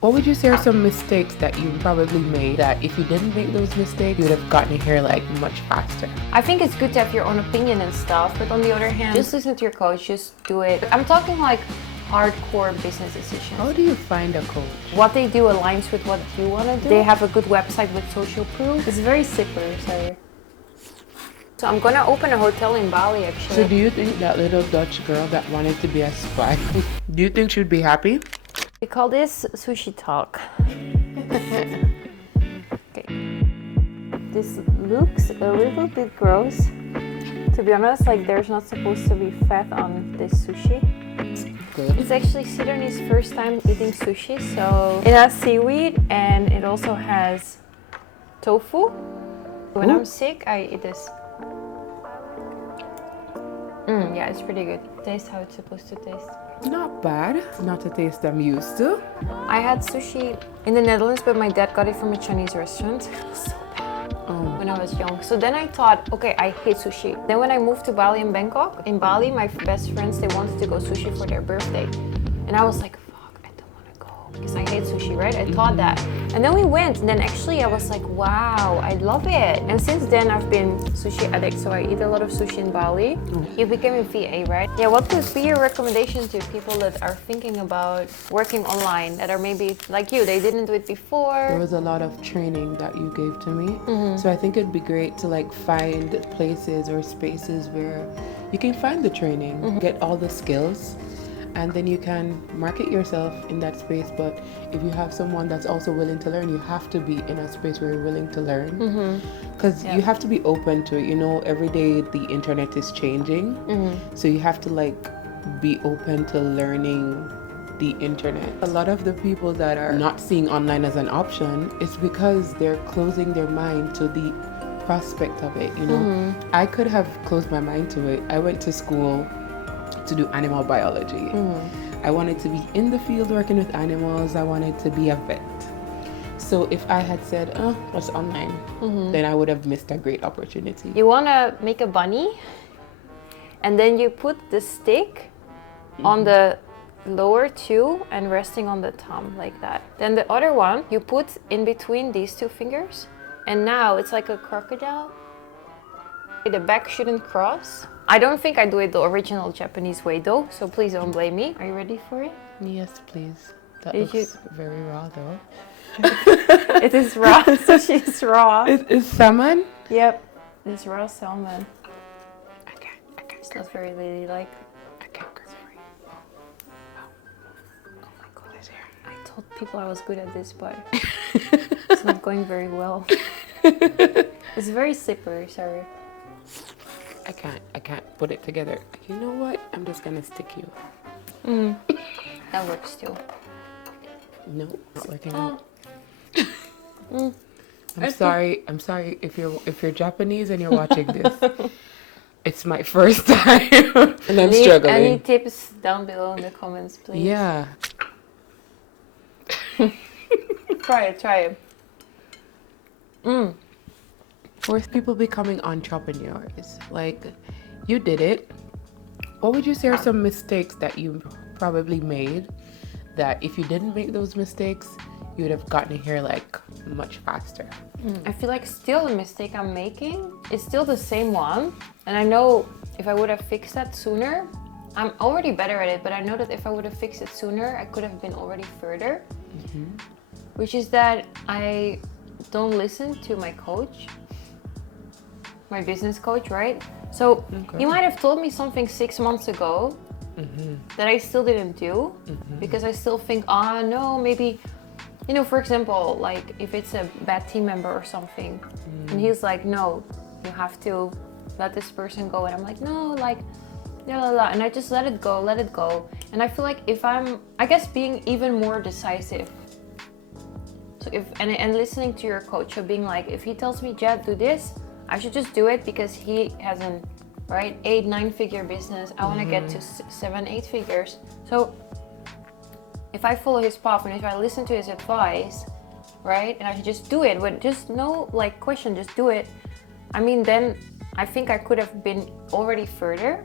What would you say are some mistakes that you probably made that if you didn't make those mistakes, you would have gotten here like much faster? I think it's good to have your own opinion and stuff, but on the other hand, just listen to your coach, just do it. I'm talking like hardcore business decisions. How do you find a coach? What they do aligns with what you want to do. They have a good website with social proof. It's very simple, so I'm gonna open a hotel in Bali actually. So do you think that little Dutch girl that wanted to be a spy, do you think she'd be happy? We call this sushi talk. Okay. This looks a little bit gross. To be honest, like there's not supposed to be fat on this sushi. Good. It's actually Sidonie's first time eating sushi, so it has seaweed and it also has tofu. When I'm sick, I eat this. Yeah, it's pretty good. Taste how it's supposed to taste. Not bad. It's not a taste I'm used to. I had sushi in the Netherlands, but my dad got it from a Chinese restaurant. It was so bad when I was young. So then I thought, okay, I hate sushi. Then when I moved to Bali and Bangkok, in Bali, my best friends, they wanted to go sushi for their birthday. And I was like, fuck, I don't want to go because I hate sushi, right? I thought that. And then we went, and then actually I was like, wow, I love it. And since then I've been sushi addict, so I eat a lot of sushi in Bali. You became a VA, right? Yeah, what would be your recommendation to people that are thinking about working online, that are maybe like you, they didn't do it before? There was a lot of training that you gave to me. So I think it'd be great to like find places or spaces where you can find the training, get all the skills, and then you can market yourself in that space. But if you have someone that's also willing to learn, you have to be in a space where you're willing to learn, because you have to be open to it. You know, every day the internet is changing, so you have to like be open to learning the internet. A lot of the people that are not seeing online as an option is because they're closing their mind to the prospect of it, you know. I could have closed my mind to it. I went to school to do animal biology. I wanted to be in the field working with animals. I wanted to be a vet. So if I had said, oh, what's online, then I would have missed a great opportunity. You want to make a bunny, and then you put the stick on the lower two and resting on the thumb like that. Then the other one you put in between these two fingers, and now it's like a crocodile. The back shouldn't cross. I don't think I do it the original Japanese way though, so please don't blame me. Are you ready for it? Yes, please. That Did looks very raw though. It is raw, sushi is raw. Is salmon? Yep, it's raw salmon. I can't. It's not very ladylike. I can't curse for you. Oh my god, I told people I was good at this, but it's not going very well. It's very slippery, sorry. I can't put it together. You know what? I'm just gonna stick you. That works too. No, not working out. I'm sorry if you're Japanese and you're watching this. It's my first time and I'm struggling. Any tips down below in the comments, please? Yeah. Try it. With people becoming entrepreneurs, like you did it, what would you say are some mistakes that you probably made that if you didn't make those mistakes, you would have gotten here like much faster? I feel like still the mistake I'm making is still the same one, and I know if I would have fixed that sooner, I'm already better at it, but I know that if I would have fixed it sooner, I could have been already further. Which is that I don't listen to my coach, my business coach, right? So he might have told me something 6 months ago that I still didn't do because I still think, oh no, maybe, you know, for example, like if it's a bad team member or something, and he's like, no, you have to let this person go, and I'm like, no, like, and I just let it go. And I feel like if I'm, I guess, being even more decisive. So if and listening to your coach, so being like, if he tells me, Jed, do this, I should just do it because he has an 8-9 figure business. I want to get to 7-8 figures. So if I follow his path and if I listen to his advice, right, and I should just do it with just no like question, just do it. I mean, then I think I could have been already further.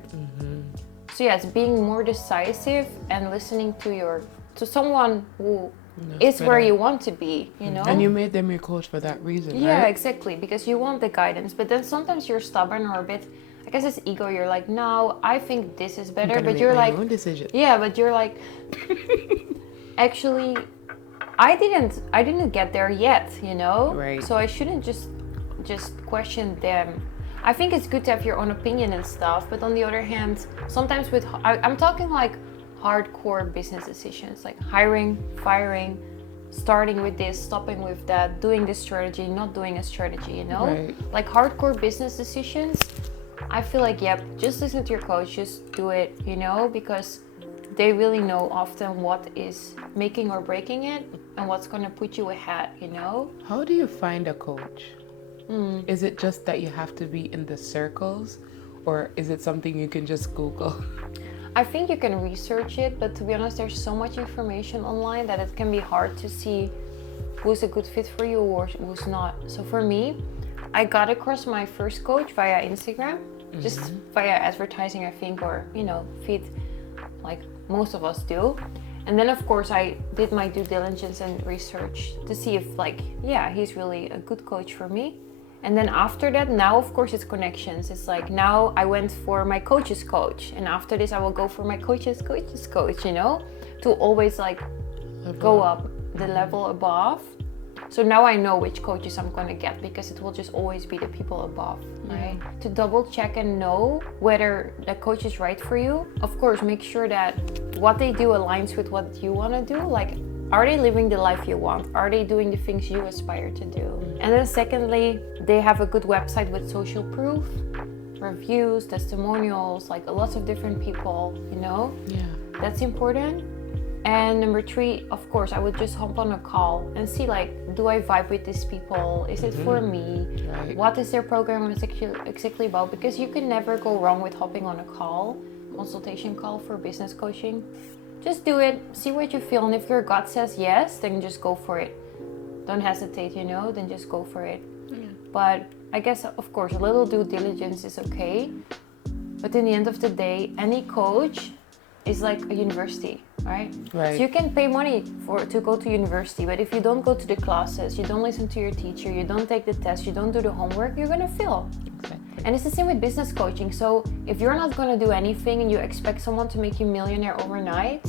So yes, being more decisive and listening to someone who is where you want to be, you know? And you made them your coach for that reason, yeah, right? exactly, because you want the guidance. But then sometimes you're stubborn or a bit, I guess it's ego. You're like, no, I think this is better. But you're like, own decision. yeah, but you're like, actually, I didn't get there yet, you know? Right. So I shouldn't just question them. I think it's good to have your own opinion and stuff, but on the other hand, sometimes I'm talking like hardcore business decisions, like hiring, firing, starting with this, stopping with that, doing this strategy, not doing a strategy, you know? Right. Like hardcore business decisions, I feel like, yep, just listen to your coach, just do it, you know, because they really know often what is making or breaking it and what's going to put you ahead, you know? How do you find a coach? Is it just that you have to be in the circles, or is it something you can just Google? I think you can research it, but to be honest, there's so much information online that it can be hard to see who's a good fit for you or who's not. So for me, I got across my first coach via Instagram, just via advertising, I think, or, you know, feed, like most of us do. And then of course I did my due diligence and research to see if, like, yeah, he's really a good coach for me. And then after that, now of course it's connections. It's like, now I went for my coach's coach, and after this I will go for my coach's coach, you know, to always like go up the level above. So now I know which coaches I'm going to get, because it will just always be the people above, right? To double check and know whether the coach is right for you. Of course, make sure that what they do aligns with what you want to do. Like, are they living the life you want? Are they doing the things you aspire to do? And then secondly, they have a good website with social proof, reviews, testimonials, like lots of different people, you know? Yeah. That's important. And number 3, of course, I would just hop on a call and see, like, do I vibe with these people? Is it for me? Right. What is their program exactly about? Because you can never go wrong with hopping on a call, consultation call for business coaching. Just do it, see what you feel, and if your gut says yes, then just go for it. Don't hesitate, you know, then just go for it. Yeah. But I guess, of course, a little due diligence is okay. But in the end of the day, any coach is like a university, right? Right. So you can pay money to go to university, but if you don't go to the classes, you don't listen to your teacher, you don't take the test, you don't do the homework, you're gonna fail. Exactly. And it's the same with business coaching. So if you're not gonna do anything and you expect someone to make you millionaire overnight,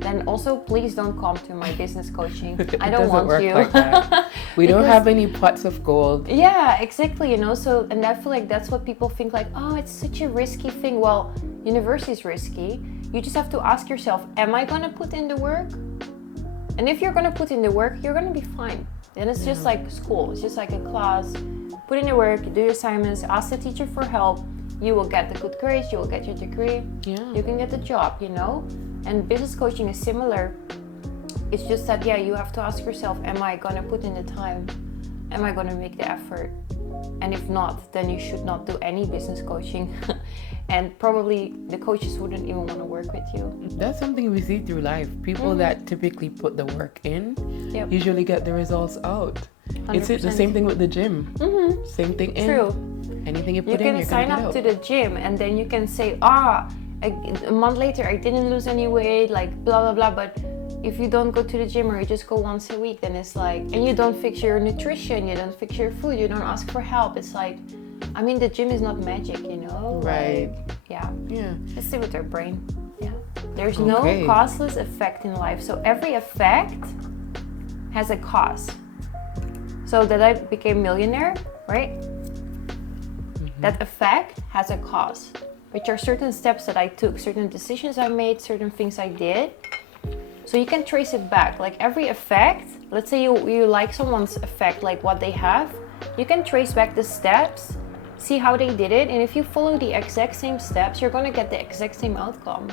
then also please don't come to my business coaching. I don't want work you. like that. We don't have any pots of gold. Yeah, exactly, you know, so, and I feel like that's what people think, like, oh, it's such a risky thing. Well, university is risky. You just have to ask yourself, am I gonna put in the work? And if you're gonna put in the work, you're gonna be fine. Then it's just like school, it's just like a class. Put in the work, do your assignments, ask the teacher for help. You will get the good grades, you will get your degree. Yeah. You can get the job, you know? And business coaching is similar. It's just that, yeah, you have to ask yourself, am I gonna put in the time? Am I gonna make the effort? And if not, then you should not do any business coaching. And probably the coaches wouldn't even want to work with you. That's something we see through life. People that typically put the work in usually get the results out. 100%. It's the same thing with the gym. Same thing in. True. Anything you put You in, can you're sign gonna up get to out. the gym and then you can say, a month later I didn't lose any weight, like blah blah blah. But if you don't go to the gym or you just go once a week, then it's like, and you don't fix your nutrition, you don't fix your food, you don't ask for help. It's like, I mean, the gym is not magic, you know? Right. Like, yeah. Yeah. Let's see with our brain. Yeah. There's no causeless effect in life. So every effect has a cause. So that I became millionaire, right? That effect has a cause, which are certain steps that I took, certain decisions I made, certain things I did. So you can trace it back. Like every effect, let's say you like someone's effect, like what they have, you can trace back the steps, see how they did it, and if you follow the exact same steps, you're gonna get the exact same outcome.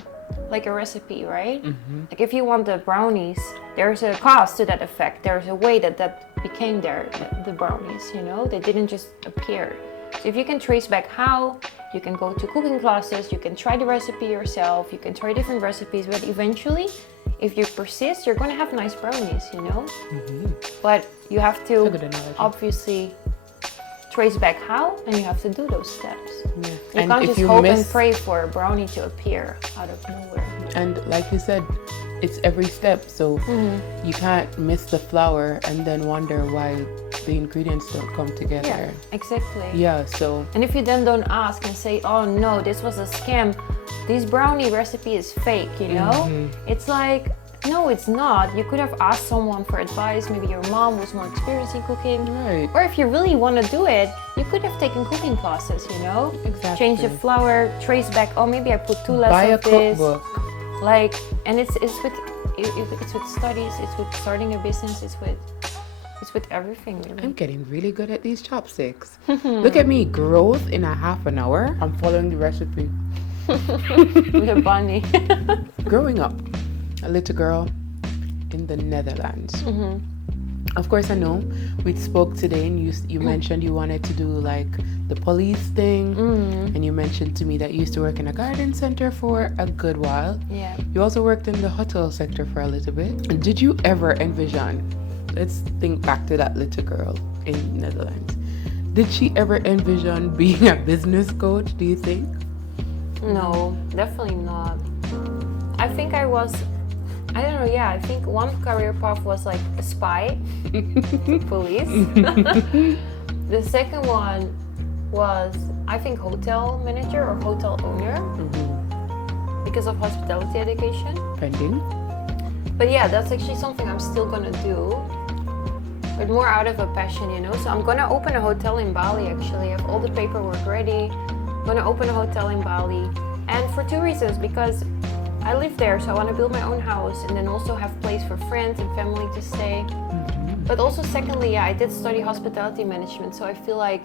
Like a recipe, right? Like if you want the brownies, there's a cause to that effect. There's a way that became there, the brownies, you know? They didn't just appear. So if you can trace back how, you can go to cooking classes, you can try the recipe yourself, you can try different recipes, but eventually, if you persist, you're gonna have nice brownies, you know? But you have to obviously trace back how, and you have to do those steps. Yeah. You can't just hope and pray for a brownie to appear out of nowhere. And like you said, it's every step. So you can't miss the flour and then wonder why the ingredients don't come together. Yeah, exactly. Yeah, so. And if you then don't ask and say, oh no, this was a scam, this brownie recipe is fake, you know? It's like, no, it's not. You could have asked someone for advice, maybe your mom was more experienced in cooking. Right. Or if you really want to do it, you could have taken cooking classes, you know? Exactly. Change the flour, trace back, oh, maybe I put too less Buy a of this. cookbook. Like, and it's with studies, it's with starting a business, it's with everything, really. I'm getting really good at these chopsticks. Look at me, growth in a half an hour. I'm following the recipe. With a bunny. Growing up, a little girl in the Netherlands. Of course, I know we spoke today and you mentioned you wanted to do like the police thing. And you mentioned to me that you used to work in a garden center for a good while. Yeah. You also worked in the hotel sector for a little bit. And did you ever envision, let's think back to that little girl in Netherlands. Did she ever envision being a business coach, do you think? No, definitely not. I think I don't know, yeah, I think one career path was like a spy, police. The second one was, I think, hotel manager or hotel owner because of hospitality education. Pending. But yeah, that's actually something I'm still gonna do, but more out of a passion, you know. So I'm gonna open a hotel in Bali actually. I have all the paperwork ready. I'm gonna open a hotel in Bali, and for two reasons. Because I live there, so I want to build my own house and then also have place for friends and family to stay. But also secondly, yeah, I did study hospitality management, so I feel like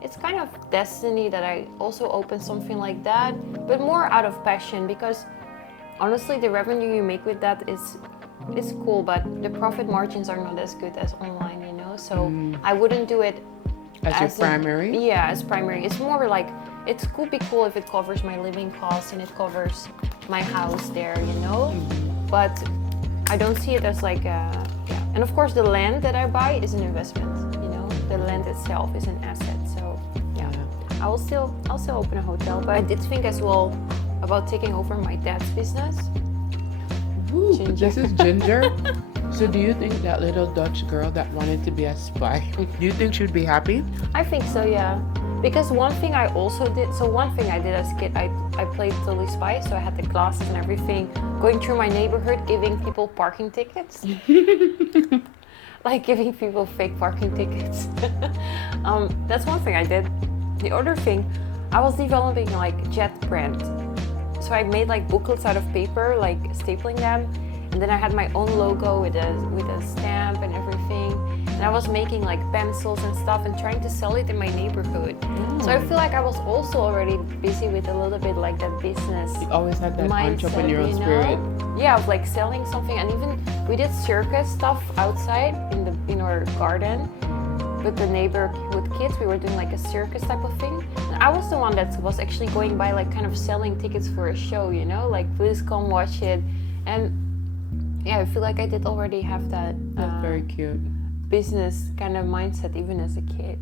it's kind of destiny that I also open something like that, but more out of passion, because honestly the revenue you make with that is cool, but the profit margins are not as good as online, you know. So I wouldn't do it as your primary? Yeah, as primary. It's more like, it could be cool if it covers my living costs and it covers my house there, you know. But I don't see it as like a, yeah. And of course the land that I buy is an investment, you know. The land itself is an asset. So yeah, I'll still open a hotel. But I did think as well about taking over my dad's business. Ooh, this is Ginger. So do you think that little Dutch girl that wanted to be a spy, do you think she'd be happy? I think so, yeah. Because one thing I did as a kid, I played totally spy, so I had the glasses and everything, going through my neighborhood, giving people parking tickets. Like giving people fake parking tickets. That's one thing I did. The other thing, I was developing like jet brand. So I made like booklets out of paper, like stapling them. And then I had my own logo with a stamp and everything. And I was making like pencils and stuff and trying to sell it in my neighborhood. So I feel like I was also already busy with a little bit like that business. You always had that mindset, entrepreneurial spirit. Yeah, of like selling something. And even we did circus stuff outside in our garden with the neighborhood kids. We were doing like a circus type of thing. And I was the one that was actually going by like kind of selling tickets for a show, you know, like please come watch it. And yeah, I feel like I did already have that That's very cute. business kind of mindset even as a kid.